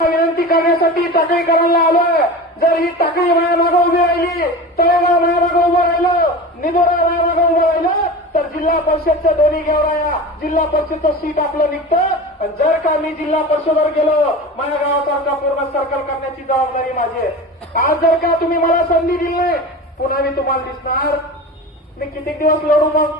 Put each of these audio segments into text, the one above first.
विनंती करण्यासाठी टाकळीकरांना आलोय. जर ही टाकळी मागे उभी राहिली, तळेगाव मागे उभं राहिलं, निदोरा मागे उभं राहिलं तर जिल्हा परिषदच्या दोन्ही गेवराया जिल्हा परिषदचं सीट आपलं निघतं. जर का मी जिल्हा परिषदेवर गेलो, माझ्या गावाचा पूर्ण सर्कल करण्याची जबाबदारी माझी आहे. आज जर का तुम्ही मला संधी दिली नाही, पुन्हा मी तुम्हाला दिसणार. मी किती दिवस लढू, मग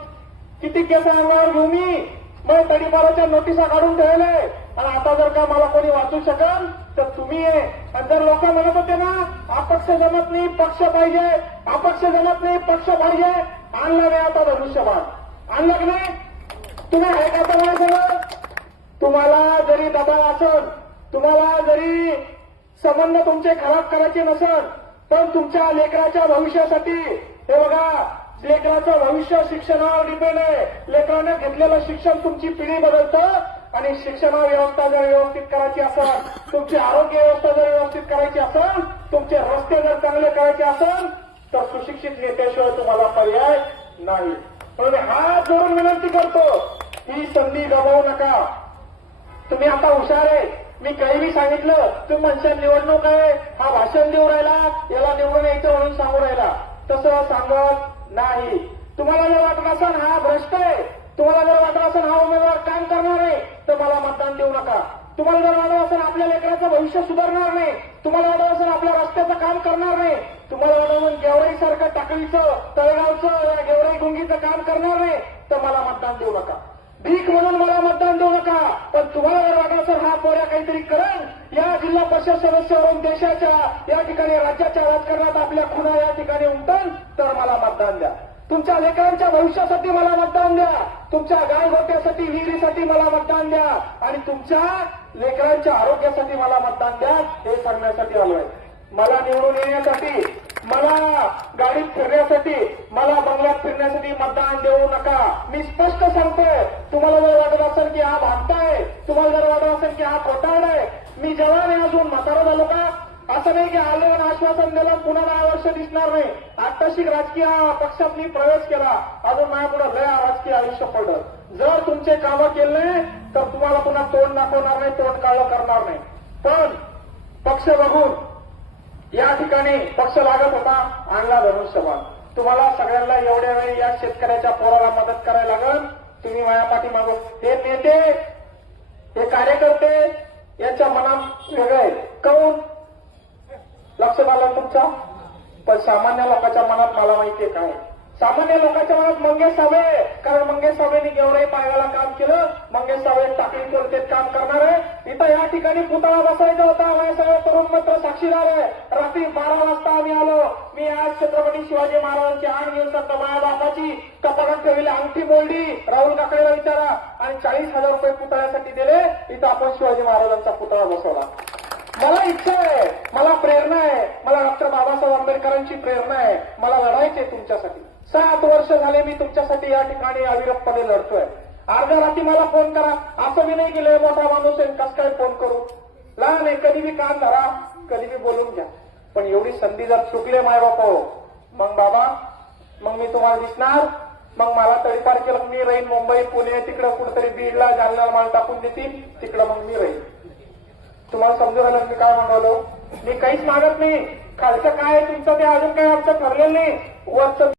किती केस अंगावर घेऊ मी. मग तडीपाराच्या नोटिसा काढून ठेवलंय आणि आता जर का मला कोणी वाचू शकाल तर तुम्ही आहे. आणि जर लोक म्हणत होते ना, अपक्ष जमत नाही पक्ष पाहिजे, अपक्ष जमत नाही पक्ष पाहिजे, आणलं नाही आता धनुष्यबाण आणलं की नाही. तुम्ही आहे का तर नाही सगळं. तुम्हाला जरी दबाव असेल, तुम्हाला जरी संबंध तुमचे खराब करायचे नसेल, पण तुमच्या लेकराच्या भविष्यासाठी हे बघा, लेकराचं भविष्य शिक्षणावर डिपेंड आहे. लेकराने घेतलेलं शिक्षण तुमची पिढी बदलतं. आणि शिक्षण व्यवस्था जर व्यवस्थित करायची असेल, तुमची आरोग्य व्यवस्था जर व्यवस्थित करायची असेल, तुमचे रस्ते जर चांगले करायचे असेल तर सुशिक्षित नेत्याशिवाय तुम्हाला पर्याय नाही. म्हणून हात जोडून विनंती करतो, ही संधी गमावू नका. तुम्ही आता हुशार आहे. मी काहीही सांगितलं तुम्ही म्हणशाल निवडणूक आहे, हा भाषण देऊ राहिला, याला निवडून यायचं म्हणून सांगू राहिला. तसं सांगत नाही. तुम्हाला जर वाटत असेल हा भ्रष्ट आहे, तुम्हाला जर वाटत असेल हा उमेदवार काम करणार आहे, तर मला मतदान देऊ नका. तुम्हाला जर वाटत असेल आपल्या लेकराचं भविष्य सुधारणार नाही, तुम्हाला वाटत असेल आपल्या रस्त्याचं काम करणार नाही, तुम्हाला वाटत असेल गेवराईसारखं टाकळीचं, तळेगावचं, या गेवराई गुंगीचं काम करणार नाही, तर मला मतदान देऊ नका. भीक म्हणून मला मतदान देऊ नका. पण तुम्हाला जर वाटत असेल हा पोऱ्या काहीतरी करेल, या जिल्हा परिषद सदस्यावरून देशाच्या या ठिकाणी राज्याच्या राजकारणात आपल्या खुणा या ठिकाणी उमटल, तर मला मतदान द्या. तुमच्या लेकरांच्या भविष्यासाठी मला मतदान द्या. तुमच्या गाय गोट्यासाठी, विहिरीसाठी मला मतदान द्या. आणि तुमच्या लेकरांच्या आरोग्यासाठी मला मतदान द्या. हे सांगण्यासाठी आलोय. मला निवडून येण्यासाठी, मला गाडीत फिरण्यासाठी, मला बंगल्यात फिरण्यासाठी मतदान देऊ नका. मी स्पष्ट सांगतोय. तुम्हाला जर वाटत असेल की हा भागता आहे, तुम्हाला जर वाटत असेल की हा खोटारड आहे, मी जवान आहे, अजून म्हातारा झालो का? असं नाही की आलं आणि आश्वासन दिलं पुन्हा 10 वर्ष दिसणार नाही. आत्ताशी राजकीय पक्षात मी प्रवेश केला, अजून माझ्या पुढे लय राजकीय आयुष्य पडलं. जर तुमचे कामं केले नाही तर तुम्हाला पुन्हा तोंड दाखवणार नाही, तोंड काळं करणार नाही. पण पक्ष बघून या ठिकाणी पक्ष लागत होता, आणला धनुष्यबाण. तुम्हाला सगळ्यांना एवढ्या वेळी या शेतकऱ्याच्या पोराला मदत करायला लागल. तुम्ही माझ्या पाठीमागं हे नेते, हे कार्यकर्ते, यांच्या मनात वेगळे काऊन लक्षात आलं तुमच्या. पण सामान्य लोकांच्या मनात मला माहितीये काय. सामान्य लोकांच्या मनात मंगेश साबळे, कारण मंगेश साबळेंनी गेवराई पायगाला काम केलं, मंगेश साबळे टाकळी कोलतेत काम करणार आहे. इथं या ठिकाणी पुतळा बसायचा होता, माझे सगळे तरुण मित्र साक्षीदार आहे. रात्री 12 वाजता आम्ही आलो. मी आज छत्रपती शिवाजी महाराजांची 8 दिवसात माझ्या बापाची कपाटात ठेवलेली अंगठी मोडली, राहुल काकडेला विचारा, आणि 40,000 रुपये पुतळ्यासाठी दिले. इथं आपण शिवाजी महाराजांचा पुतळा बसवला. मला इच्छा आहे, मला प्रेरणा आहे, मला डॉक्टर बाबासाहेब आंबेडकरांची प्रेरणा आहे. मला लढायचे तुमच्यासाठी. 7 वर्ष झाले मी तुमच्यासाठी या ठिकाणी अविरतपणे लढतोय. अर्ध्या रात्री मला फोन करा, असं मी नाही केलं मोठा माणूस आहे कस काय फोन करू. लहान आहे, कधी बी कान धरा, कधी बी बोलून घ्या. पण एवढी संधी जर चुकले माय बाप, मग बाबा, मग मी तुम्हाला दिसणार. मग मला तडीपार केलं, मी राहीन मुंबई, पुणे, तिकडं कुठेतरी बीडला, जालन्याला मला टाकून देतील, तिकडं मग मी राहीन. तुम्हाला समजून आलं मी काय म्हणालो. मी काहीच मागत नाही. खालचं काय तुमचं ते अजून काही आमचं ठरलेलं नाही. वरचं